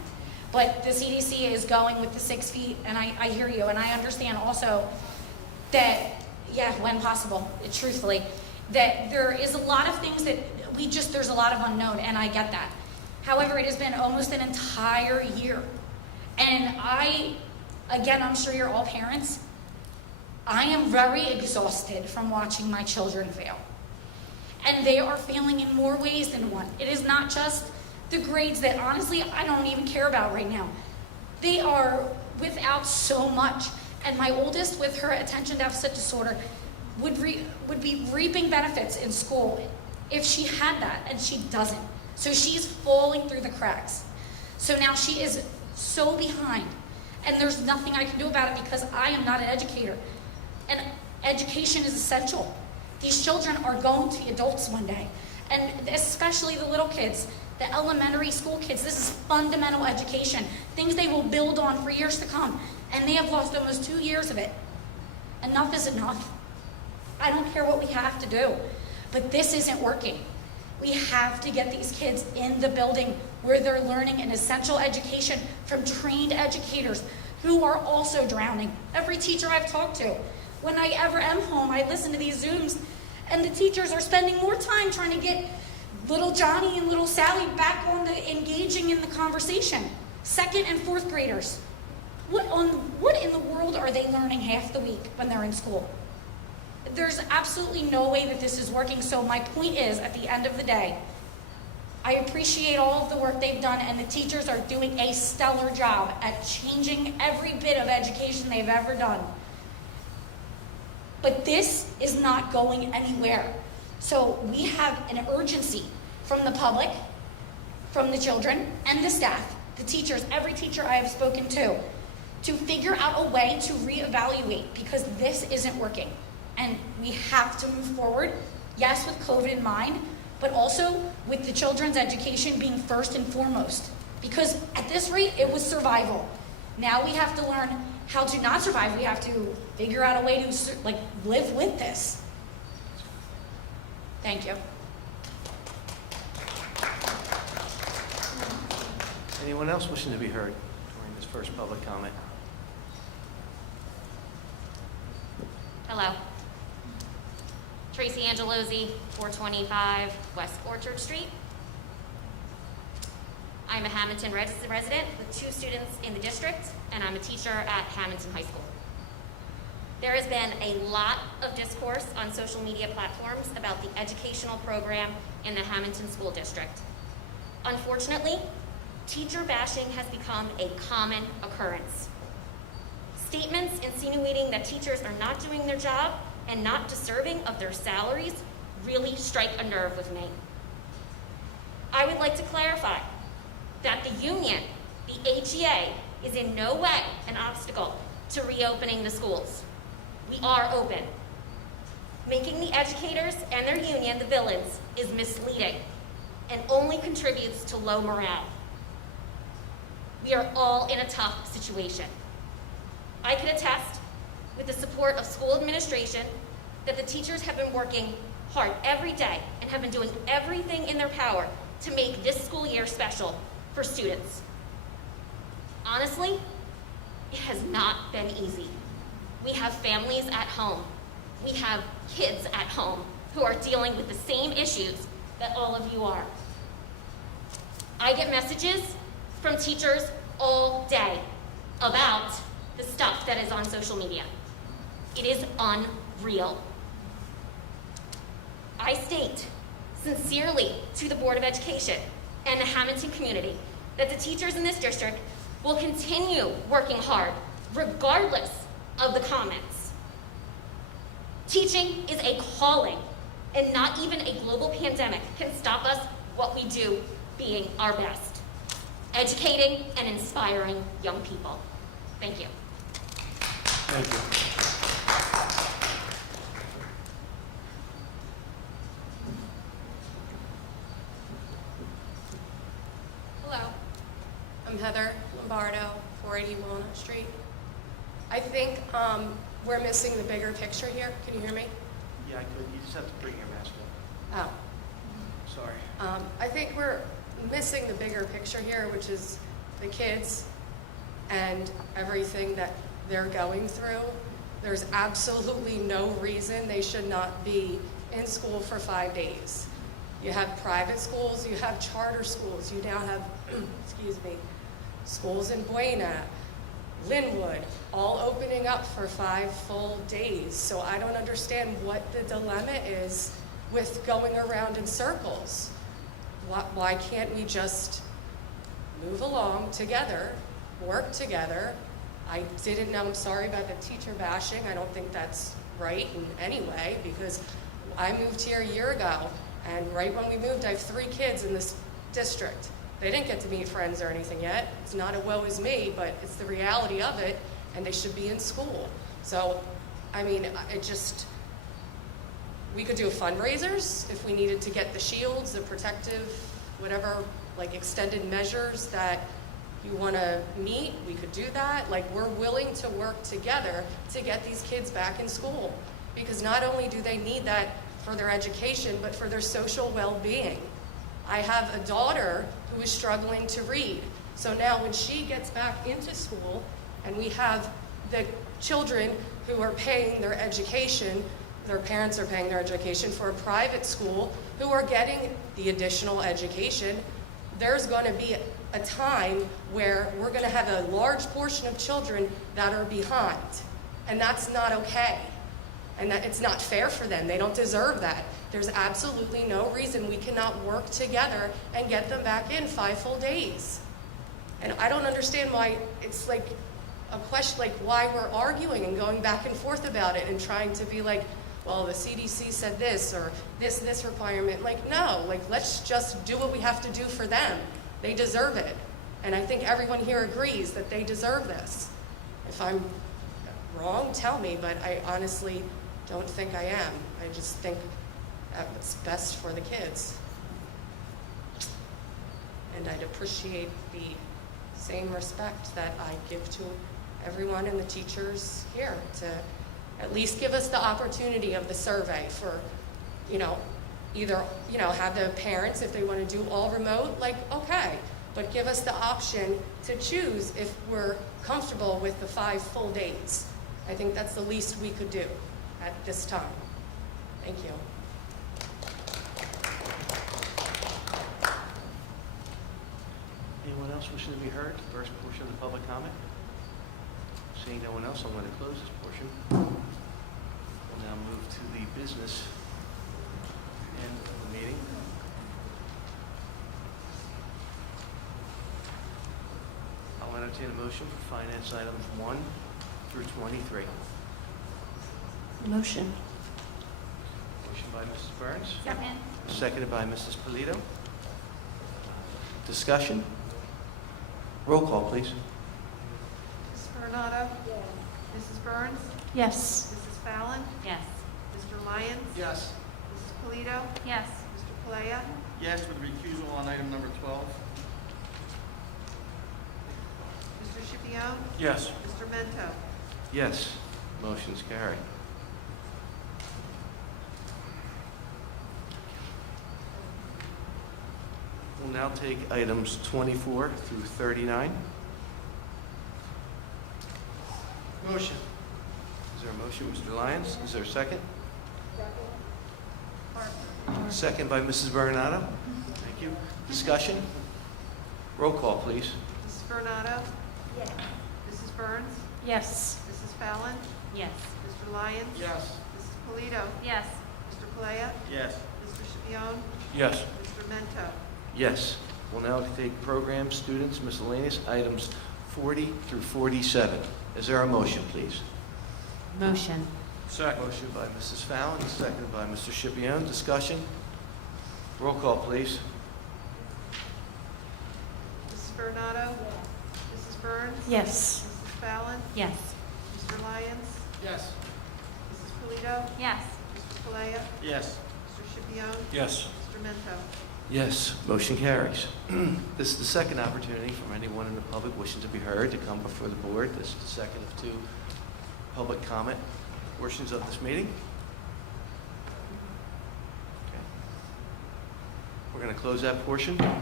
but the CDC is going with the 6 feet, and I hear you, and I understand also that, yeah, when possible, truthfully, that there is a lot of things that there's a lot of unknown, and I get that. However, it has been almost an entire year, and again, I'm sure you're all parents, I am very exhausted from watching my children fail. And they are failing in more ways than one. It is not just the grades that honestly I don't even care about right now. They are without so much. And my oldest, with her attention deficit disorder, would be reaping benefits in school if she had that, and she doesn't. So she's falling through the cracks. So now she is so behind, and there's nothing I can do about it because I am not an educator. And education is essential. These children are going to be adults one day, and especially the little kids, the elementary school kids. This is fundamental education, things they will build on for years to come, and they have lost almost 2 years of it. Enough is enough. I don't care what we have to do, but this isn't working. We have to get these kids in the building where they're learning an essential education from trained educators who are also drowning. Every teacher I've talked to, when I ever am home, I listen to these Zooms, and the teachers are spending more time trying to get little Johnny and little Sally back on engaging in the conversation. 2nd and 4th graders. What in the world are they learning half the week when they're in school? There's absolutely no way that this is working. So my point is, at the end of the day, I appreciate all of the work they've done, and the teachers are doing a stellar job at changing every bit of education they've ever done. But this is not going anywhere. So we have an urgency from the public, from the children, and the staff, the teachers, every teacher I have spoken to figure out a way to reevaluate, because this isn't working. And we have to move forward, yes, with COVID in mind, but also with the children's education being first and foremost. Because at this rate, it was survival. Now we have to learn how to not survive. We have to figure out a way to live with this. Thank you. Anyone else wishing to be heard during this first public comment? Hello. Tracy Angelosi, 425 West Orchard Street. I'm a Hammonton resident with 2 students in the district, and I'm a teacher at Hammonton High School. There has been a lot of discourse on social media platforms about the educational program in the Hammonton School District. Unfortunately, teacher bashing has become a common occurrence. Statements insinuating that teachers are not doing their job and not deserving of their salaries really strike a nerve with me. I would like to clarify that the union, the HEA, is in no way an obstacle to reopening the schools. We are open. Making the educators and their union the villains is misleading and only contributes to low morale. We are all in a tough situation. I can attest, with the support of school administration, that the teachers have been working hard every day and have been doing everything in their power to make this school year special for students. Honestly, it has not been easy. We have families at home. We have kids at home who are dealing with the same issues that all of you are. I get messages from teachers all day about the stuff that is on social media. It is unreal. I state sincerely to the Board of Education and the Hammonton community that the teachers in this district will continue working hard regardless of the comments. Teaching is a calling, and not even a global pandemic can stop us what we do being our best, educating and inspiring young people. Thank you. Thank you. Hello, I'm Heather Lombardo, 480 Walnut Street. I think we're missing the bigger picture here. Can you hear me? Yeah, I could. You just have to bring your mask up. Oh. Sorry. I think we're missing the bigger picture here, which is the kids and everything that they're going through. There's absolutely no reason they should not be in school for 5 days. You have private schools, you have charter schools, you now have, excuse me, schools in Buena, Linwood, all opening up for 5 full days. So I don't understand what the dilemma is with going around in circles. Why can't we just move along together, work together? I didn't know, I'm sorry about the teacher bashing. I don't think that's right in any way, because I moved here a year ago, and right when we moved, I have 3 kids in this district. They didn't get to meet friends or anything yet. It's not a woe is me, but it's the reality of it, and they should be in school. So, I mean, we could do fundraisers if we needed to get the shields, the protective, whatever, like extended measures that you want to meet, we could do that. Like, we're willing to work together to get these kids back in school, because not only do they need that for their education, but for their social well-being. I have a daughter who is struggling to read. So now when she gets back into school, and we have the children who are paying their education, their parents are paying their education for a private school, who are getting the additional education, there's going to be a time where we're going to have a large portion of children that are behind. And that's not okay. And that it's not fair for them. They don't deserve that. There's absolutely no reason we cannot work together and get them back in 5 full days. And I don't understand why it's like a question, like why we're arguing and going back and forth about it and trying to be like, well, the CDC said this or this requirement. Like, no, like let's just do what we have to do for them. They deserve it. And I think everyone here agrees that they deserve this. If I'm wrong, tell me, but I honestly don't think I am. I just think that's best for the kids. And I'd appreciate the same respect that I give to everyone and the teachers here to at least give us the opportunity of the survey for, either, have the parents, if they want to do all remote, like, okay, but give us the option to choose if we're comfortable with the 5 full days. I think that's the least we could do at this time. Thank you. Anyone else wishing to be heard? First portion of the public comment. Seeing no one else, I'm going to close this portion. We'll now move to the business end of the meeting. I'll entertain a motion for finance items 1 through 23. Motion. Motion by Mrs. Burns. Second. Seconded by Mrs. Polito. Discussion? Roll call, please. Mrs. Coronado? Yes. Mrs. Burns? Yes. Mrs. Fallon? Yes. Mr. Lyons? Yes. Mrs. Polito? Yes. Mr. Palea? Yes, with recusal on item number 12. Mr. Schipione? Yes. Mr. Mento? Yes. Motion's carried. We'll now take items 24 through 39. Motion. Is there a motion, Mr. Lyons? Is there a second? Second by Mrs. Bernardo. Thank you. Discussion? Roll call, please. Mrs. Coronado? Yes. Mrs. Burns? Yes. Mrs. Fallon? Yes. Mr. Lyons? Yes. Mrs. Polito? Yes. Mr. Palea? Yes. Mr. Schipione? Yes. Mr. Mento? Yes. We'll now take program, students, miscellaneous, items 40 through 47. Is there a motion, please? Motion. Second. Motion by Mrs. Fallon, seconded by Mr. Schipione. Discussion? Roll call, please. Mrs. Coronado? Mrs. Burns? Yes. Mrs. Fallon? Yes. Mr. Lyons? Yes. Mrs. Polito? Yes. Mr. Palea? Yes. Mr. Schipione? Yes. Mr. Mento? Yes, motion carries. This is the second opportunity from anyone in the public wishing to be heard to come before the board. This is the second of 2 public comment portions of this meeting. Okay. We're going to close that portion. And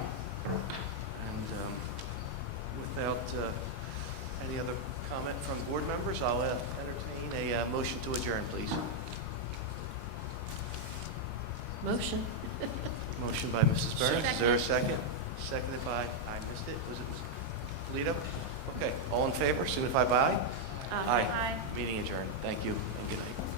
without any other comment from board members, I'll entertain a motion to adjourn, please. Motion. Motion by Mrs. Burns. Is there a second? Seconded by, I missed it. Was it Lito? Okay. All in favor, signify by aye. Meeting adjourned. Thank you and good night.